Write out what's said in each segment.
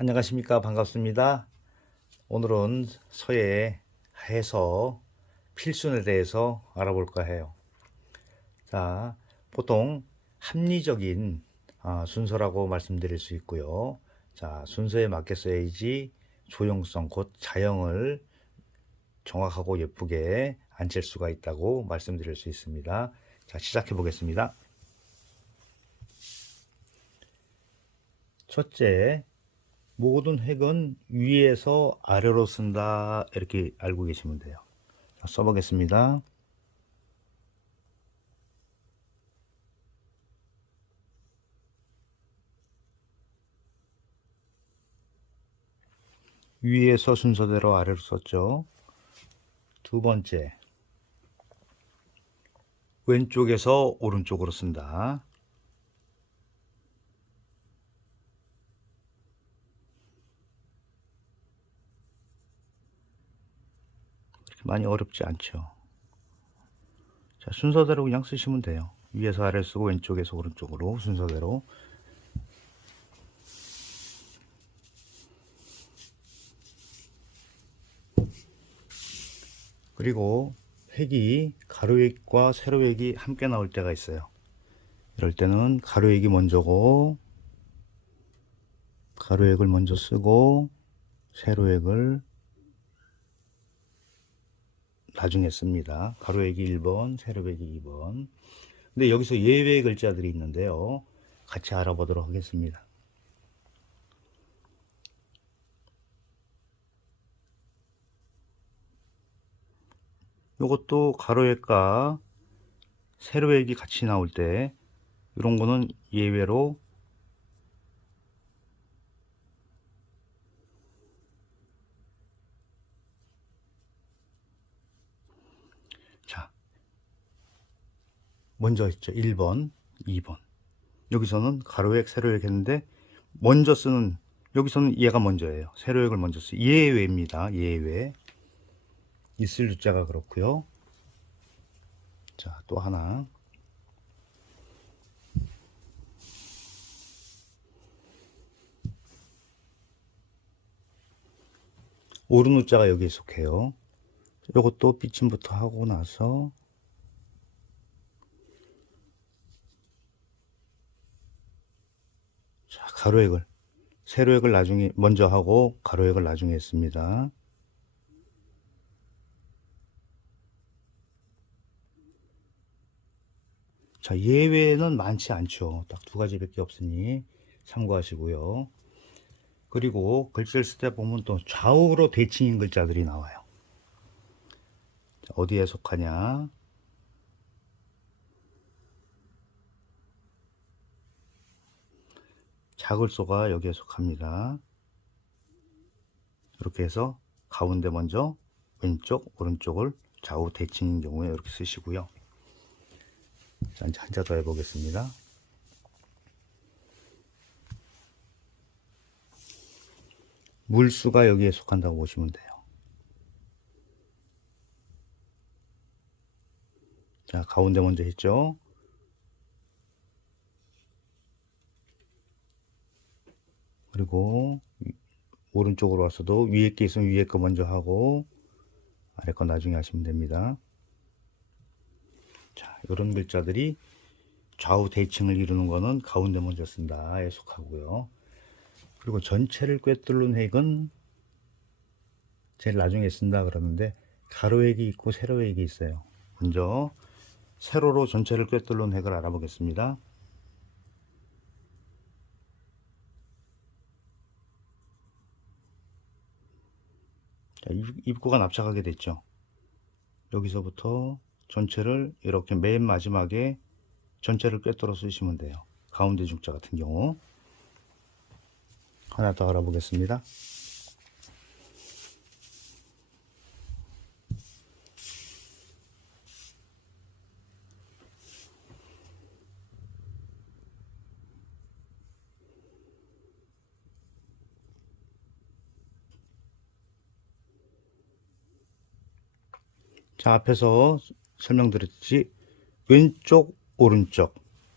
안녕하십니까. 반갑습니다. 오늘은 서예 해서 필순에 대해서 알아볼까 해요. 자, 보통 합리적인 순서라고 말씀드릴 수 있고요. 자, 순서에 맞게 써야지 조형성, 곧 자형을 정확하고 예쁘게 앉힐 수가 있다고 말씀드릴 수 있습니다. 자, 시작해 보겠습니다. 첫째, 모든 획은 위에서 아래로 쓴다, 이렇게 알고 계시면 돼요. 자, 써보겠습니다. 위에서 순서대로 아래로 썼죠. 두 번째, 왼쪽에서 오른쪽으로 쓴다. 그렇게 많이 어렵지 않죠. 자, 순서대로 그냥 쓰시면 돼요. 위에서 아래로 쓰고 왼쪽에서 오른쪽으로 순서대로. 그리고 획이 가로획과 세로획이 함께 나올 때가 있어요. 이럴 때는 가로획이 먼저고 가로획을 먼저 쓰고 세로획을 나중에 씁니다. 가로획이 1번, 세로획이 2번. 근데 여기서 예외 글자들이 있는데요. 같이 알아보도록 하겠습니다. 이것도 가로획과 세로획이 같이 나올 때 이런 거는 예외로 자, 먼저 있죠. 1번, 2번. 여기서는 가로획, 세로획 했는데 먼저 쓰는, 여기서는 얘가 먼저예요. 세로획을 먼저 쓰. 예외입니다. 예외. 있을 유자가 그렇고요. 자, 또 하나. 오른 우자가 여기에 속해요. 요것도 삐침부터 하고 나서 자, 가로획을 세로획을 나중에 먼저 하고 가로획을 나중에 했습니다. 자, 예외는 많지 않죠. 딱 두 가지밖에 없으니 참고하시고요. 그리고 글자를 쓸 때 보면 또 좌우로 대칭인 글자들이 나와요. 자, 어디에 속하냐? 자글소가 여기에 속합니다. 이렇게 해서 가운데 먼저 왼쪽, 오른쪽을 좌우 대칭인 경우에 이렇게 쓰시고요. 자, 이제 한자 더 해보겠습니다. 물수가 여기에 속한다고 보시면 돼요. 자, 가운데 먼저 했죠. 그리고 오른쪽으로 와서도 위에 게 있으면 위에 거 먼저 하고 아래 거 나중에 하시면 됩니다. 자, 이런 글자들이 좌우 대칭을 이루는 거는 가운데 먼저 쓴다에 속하고요. 그리고 전체를 꿰뚫는 획은 제일 나중에 쓴다 그러는데 가로획이 있고 세로획이 있어요. 먼저 세로로 전체를 꿰뚫는 획을 알아보겠습니다. 자, 입구가 납작하게 됐죠. 여기서부터 전체를 이렇게 맨 마지막에 전체를 꿰뚫어 쓰시면 돼요. 가운데 중자 같은 경우 하나 더 알아보겠습니다. 자, 앞에서 설명드렸듯이 왼쪽, 오른쪽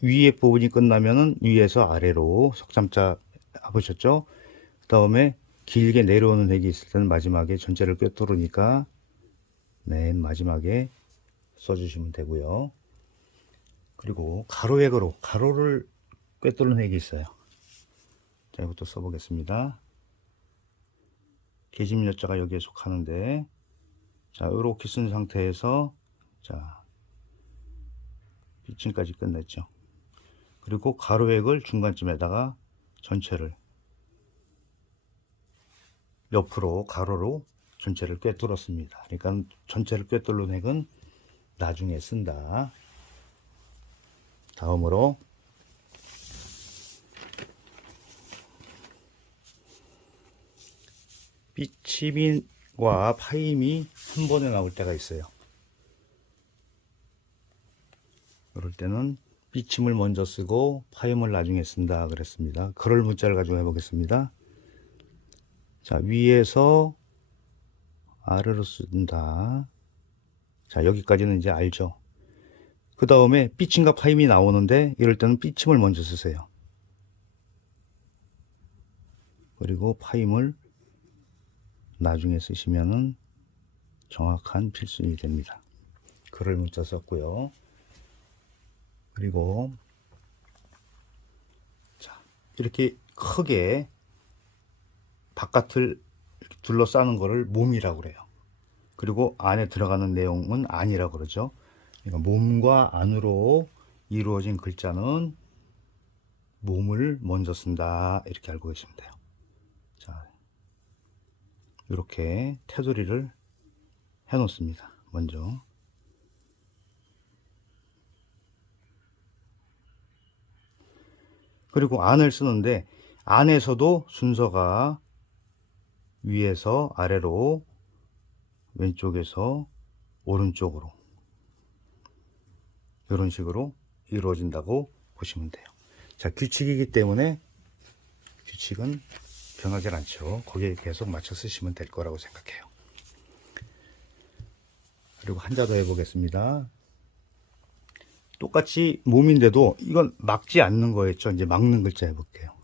위에 부분이 끝나면은 위에서 아래로 석삼자 해보셨죠? 그 다음에 길게 내려오는 획이 있을 때는 마지막에 전체를 꿰뚫으니까 맨 마지막에 써주시면 되고요. 그리고 가로획으로 가로를 꿰뚫는 획이 있어요. 자, 이것도 써보겠습니다. 계집여자가 여기에 속하는데, 자, 이렇게 쓴 상태에서, 자, 빗침까지 끝냈죠. 그리고 가로획을 중간쯤에다가 전체를 옆으로 가로로 전체를 꿰뚫었습니다. 그러니까 전체를 꿰뚫는 획은 나중에 쓴다. 다음으로 빗침과 파임이 한 번에 나올 때가 있어요. 그럴 때는 빗침을 먼저 쓰고 파임을 나중에 쓴다 그랬습니다. 그럴 문자를 가지고 해보겠습니다. 자, 위에서 아래로 쓴다. 자, 여기까지는 이제 알죠. 그 다음에 빗침과 파임이 나오는데 이럴 때는 빗침을 먼저 쓰세요. 그리고 파임을 나중에 쓰시면은 정확한 필순이 됩니다. 그럴 문자 썼고요. 그리고 자, 이렇게 크게 바깥을 이렇게 둘러싸는 거를 몸이라고 그래요. 그리고 안에 들어가는 내용은 안이라고 그러죠. 그러니까 몸과 안으로 이루어진 글자는 몸을 먼저 쓴다, 이렇게 알고 계시면 돼요. 자, 이렇게 테두리를 해 놓습니다. 먼저. 그리고 안을 쓰는데 안에서도 순서가 위에서 아래로, 왼쪽에서 오른쪽으로, 이런 식으로 이루어진다고 보시면 돼요. 자, 규칙이기 때문에 규칙은 변하지 않죠. 거기에 계속 맞춰 쓰시면 될 거라고 생각해요. 그리고 한자 더 해보겠습니다. 똑같이 몸인데도 이건 막지 않는 거였죠. 이제 막는 글자 해볼게요.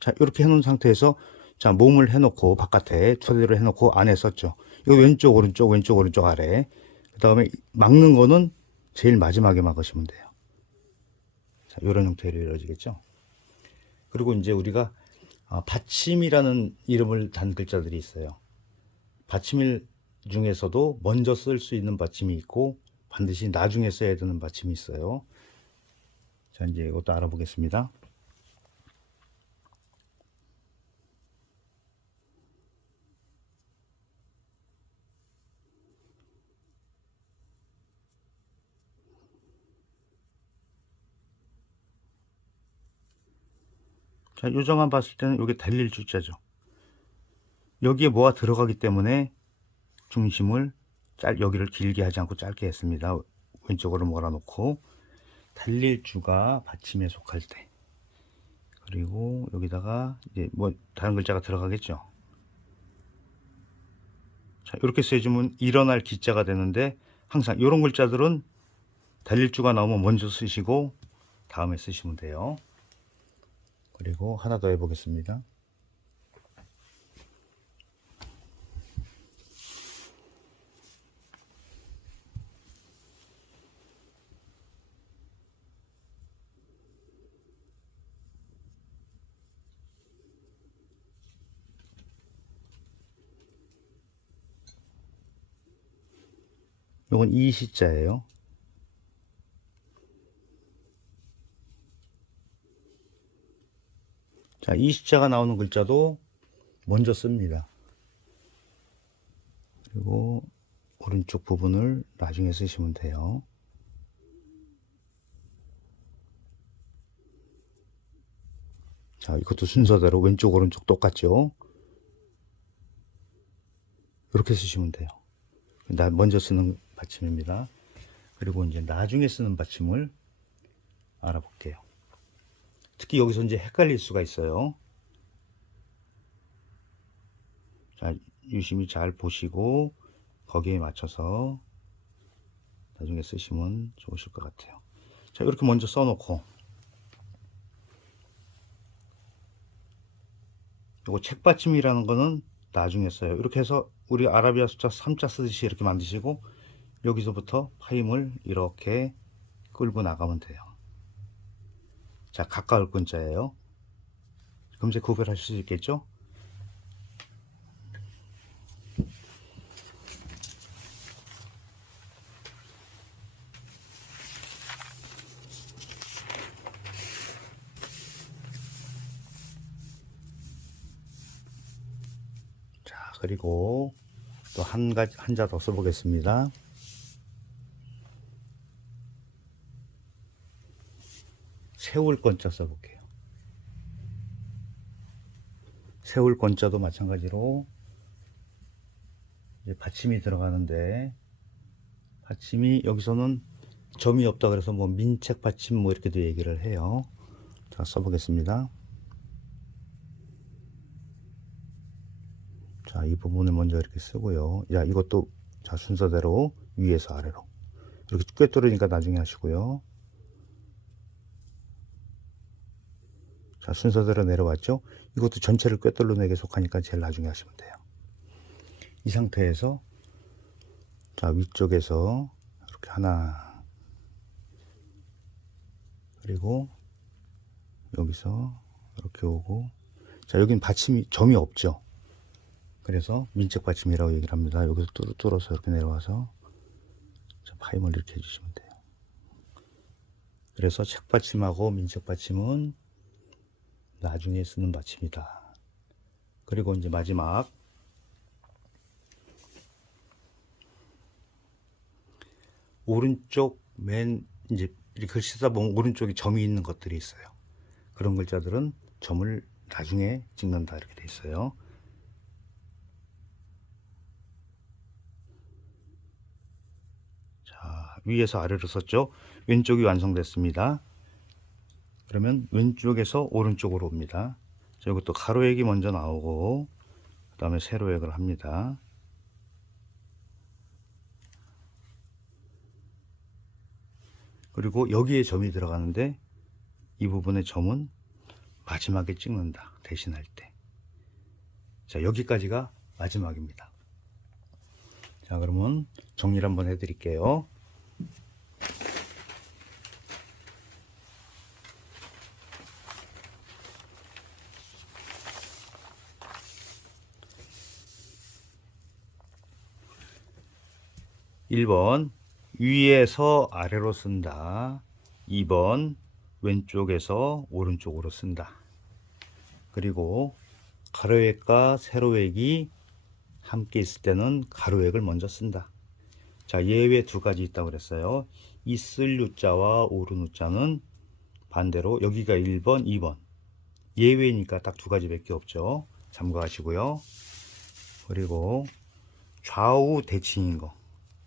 자, 이렇게 해놓은 상태에서, 자, 몸을 해놓고 바깥에 토대로 해놓고 안에 썼죠. 이거 왼쪽 오른쪽 왼쪽 오른쪽 아래. 그 다음에 막는 거는 제일 마지막에 막으시면 돼요. 자, 이런 형태로 이루어지겠죠. 그리고 이제 우리가 받침이라는 이름을 단 글자들이 있어요. 받침 중에서도 먼저 쓸 수 있는 받침이 있고 반드시 나중에 써야 되는 받침이 있어요. 자, 이제 이것도 알아보겠습니다. 자, 요정만 봤을 때는 이게 달릴 주자죠. 여기에 뭐가 들어가기 때문에 중심을 여기를 길게 하지 않고 짧게 했습니다. 왼쪽으로 몰아놓고 달릴 주가 받침에 속할 때, 그리고 여기다가 이제 뭐 다른 글자가 들어가겠죠. 자, 이렇게 써주면 일어날 기자가 되는데 항상 이런 글자들은 달릴 주가 나오면 먼저 쓰시고 다음에 쓰시면 돼요. 그리고 하나 더 해보겠습니다. 이건 이시자예요. 자, 이시자가 나오는 글자도 먼저 씁니다. 그리고 오른쪽 부분을 나중에 쓰시면 돼요. 자, 이것도 순서대로 왼쪽 오른쪽 똑같죠. 이렇게 쓰시면 돼요. 먼저 쓰는 받침입니다. 그리고 이제 나중에 쓰는 받침을 알아볼게요. 특히 여기서 이제 헷갈릴 수가 있어요. 자, 유심히 잘 보시고 거기에 맞춰서 나중에 쓰시면 좋으실 것 같아요. 자, 이렇게 먼저 써놓고 요거 책받침이라는 거는 나중에 써요. 이렇게 해서 우리 아라비아 숫자 3자 쓰듯이 이렇게 만드시고 여기서부터 파임을 이렇게 끌고 나가면 돼요. 자, 가까울 건자예요. 금세 구별하실 수 있겠죠? 자, 그리고 또 한 자 더 써보겠습니다. 세울 건자 써볼게요. 세울 건자도 마찬가지로 이제 받침이 들어가는데, 받침이 여기서는 점이 없다 그래서 뭐 민책 받침 뭐 이렇게도 얘기를 해요. 자, 써보겠습니다. 자, 이 부분을 먼저 이렇게 쓰고요. 자, 이것도 자, 순서대로 위에서 아래로 이렇게 꿰뚫으니까 나중에 하시고요. 자, 순서대로 내려왔죠. 이것도 전체를 꿰뚫어내게 속하니까 제일 나중에 하시면 돼요. 이 상태에서 자, 위쪽에서 이렇게 하나, 그리고 여기서 이렇게 오고, 자, 여긴 받침이 점이 없죠. 그래서 민책 받침이라고 얘기를 합니다. 여기서 뚫어서 이렇게 내려와서 자, 파임을 이렇게 해주시면 돼요. 그래서 책 받침하고 민책 받침은 나중에 쓰는 받침이다. 그리고 이제 마지막 오른쪽 맨 이제 이렇게 글 쓰다 보면 오른쪽에 점이 있는 것들이 있어요. 그런 글자들은 점을 나중에 찍는다 이렇게 돼 있어요. 자, 위에서 아래로 썼죠. 왼쪽이 완성됐습니다. 그러면 왼쪽에서 오른쪽으로 옵니다. 자, 이것도 가로액이 먼저 나오고 그 다음에 세로액을 합니다. 그리고 여기에 점이 들어가는데 이 부분의 점은 마지막에 찍는다. 대신할 때. 자, 여기까지가 마지막입니다. 자, 그러면 정리를 한번 해드릴게요. (1번) 위에서 아래로 쓴다. (2번) 왼쪽에서 오른쪽으로 쓴다. 그리고 가로액과 세로액이 함께 있을 때는 가로액을 먼저 쓴다. 자, 예외 두 가지 있다고 그랬어요. 있을 유자와 오른 우자는 반대로 여기가 1번, 2번. 예외니까 딱 두 가지밖에 없죠. 참고하시고요. 그리고 좌우 대칭인 거.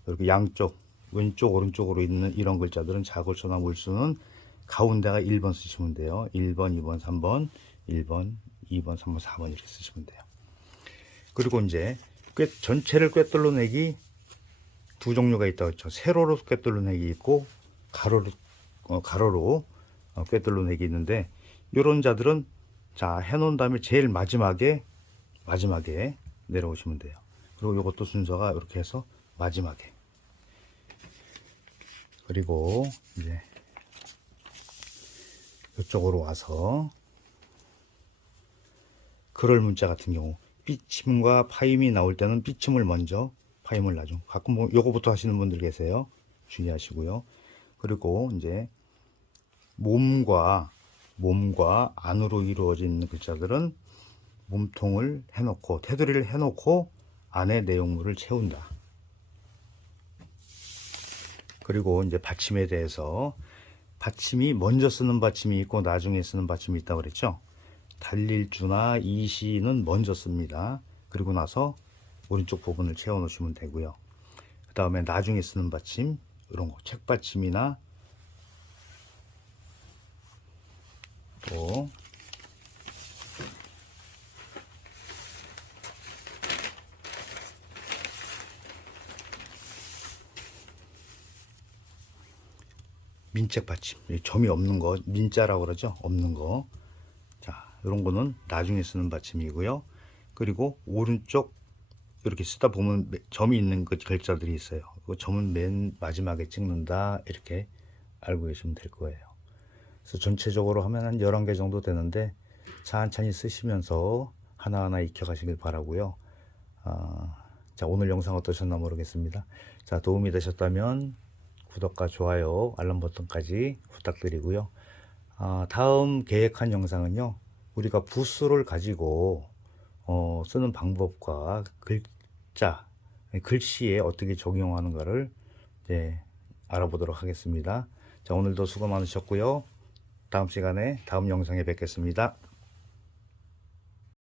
이렇게 양쪽, 왼쪽, 오른쪽으로 있는 이런 글자들은 자골수나 물수는 가운데가 1번 쓰시면 돼요. 1번, 2번, 3번, 1번, 2번, 3번, 4번 이렇게 쓰시면 돼요. 그리고 이제 전체를 꿰뚫어내기 두 종류가 있다고 했죠. 세로로 꿰뚫어내기 있고 가로로 꿰뚫어내기 있는데, 이런 자들은 자, 해놓은 다음에 제일 마지막에 내려오시면 돼요. 그리고 이것도 순서가 이렇게 해서 마지막에. 그리고 이제 이쪽으로 와서 그럴 문자 같은 경우 삐침과 파임이 나올 때는 삐침을 먼저, 파임을 나중. 가끔 뭐 요거부터 하시는 분들 계세요. 주의하시고요. 그리고 이제 몸과 안으로 이루어진 글자들은 몸통을 해놓고 테두리를 해놓고 안에 내용물을 채운다. 그리고 이제 받침에 대해서 받침이 먼저 쓰는 받침이 있고 나중에 쓰는 받침이 있다고 그랬죠. 달릴주나 이시는 먼저 씁니다. 그리고 나서 오른쪽 부분을 채워 놓으시면 되고요. 그 다음에 나중에 쓰는 받침, 이런 거 책받침이나 또 민책 받침, 점이 없는 거, 민자라고 그러죠. 없는 거. 자, 이런 거는 나중에 쓰는 받침이고요. 그리고 오른쪽 이렇게 쓰다 보면 점이 있는 그 글자들이 있어요. 그 점은 맨 마지막에 찍는다. 이렇게 알고 계시면 될 거예요. 그래서 전체적으로 하면 한 11개 정도 되는데 천천히 쓰시면서 하나하나 익혀 가시길 바라고요. 자, 오늘 영상 어떠셨나 모르겠습니다. 자, 도움이 되셨다면 구독과 좋아요, 알람 버튼까지 부탁드리고요. 다음 계획한 영상은요, 우리가 부수를 가지고 쓰는 방법과 글자, 글씨에 어떻게 적용하는가를 이제 알아보도록 하겠습니다. 자, 오늘도 수고 많으셨고요. 다음 시간에 다음 영상에 뵙겠습니다.